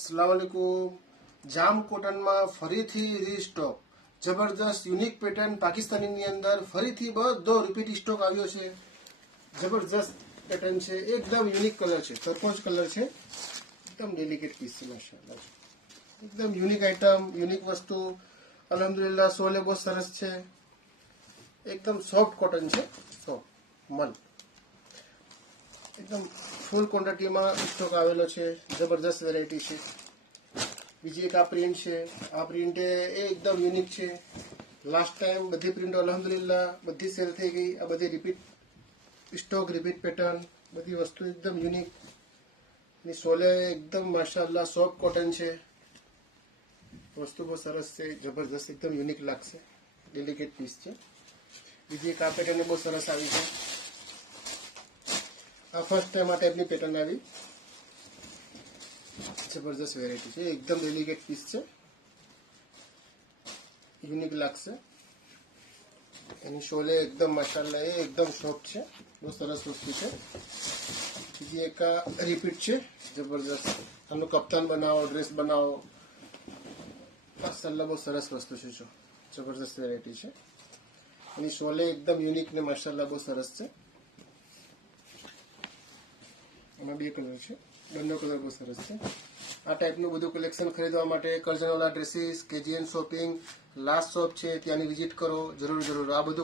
अस्सलाम वालेकुम। જામ કોટનમાં ફરીથી રીસ્ટોક, જબરદસ્ત યુનિક પેટર્ન પાકિસ્તાનીની અંદર ફરીથી બધો રિપીટ સ્ટોક આવ્યો છે. જબરદસ્ત પેટર્ન છે, એકદમ યુનિક કલર છે, ટર્કોઝ કલર છે, એકદમ ડેલિકેટ પીસ છે માશાઅલ્લાહ. એકદમ યુનિક આઈટમ, યુનિક વસ્તુ. અલ્હમ્દુલિલ્લાહ સોલે બહુ સરસ છે, એકદમ સોફ્ટ કોટન છે, સોફ્ટ મન. એકદમ ફૂલ ક્વોન્ટિટીમાં સ્ટોક આવેલો છે, જબરદસ્ત વેરાયટી છે. બીજી એક આ પ્રિન્ટ છે, આ પ્રિન્ટ એ એકદમ યુનિક છે. લાસ્ટ ટાઈમ બધી પ્રિન્ટો અલ્હમ્દુલિલ્લાહ બધી સેલ થઈ ગઈ. આ બધી રિપીટ સ્ટોક, રિપીટ પેટર્ન, બધી વસ્તુ એકદમ યુનિક. ની સોલે એકદમ માશાઅલ્લાહ સોફ્ટ કોટન છે, વસ્તુ બહુ સરસ છે, જબરદસ્ત એકદમ યુનિક લાગશે, ડેલિકેટ પીસ છે. બીજી એક આ પેટર્ન બહુ સરસ આવી છે. આ ફર્સ્ટ ટાઈમ આ ટાઈપની પેટર્ન આવી, જબરદસ્ત વેરાયટી છે, એકદમ ડેલિકેટ પીસ છે, યુનિક લાગશે. એની શોલે એકદમ માશાઅલ્લાહ એ એકદમ સોફ્ટ છે, બહુ સરસ વસ્તુ છે. બીજી એક રિપીટ છે, જબરદસ્ત. આનું કપ્તાન બનાવો, ડ્રેસ બનાવો, માશાઅલ્લાહ બહુ સરસ વસ્તુ છે. જો જબરદસ્ત વેરાયટી છે. એની શોલે એકદમ યુનિક ને માશાઅલ્લાહ બહુ સરસ છે. આમાં બે કલર છે, બંને કલર બહુ સરસ છે. આ ટાઈપનું બધું કલેક્શન ખરીદવા માટે Karjanwala dresses, KGN shopping last shop છે, ત્યાંની વિઝિટ કરો જરૂર. આ બધું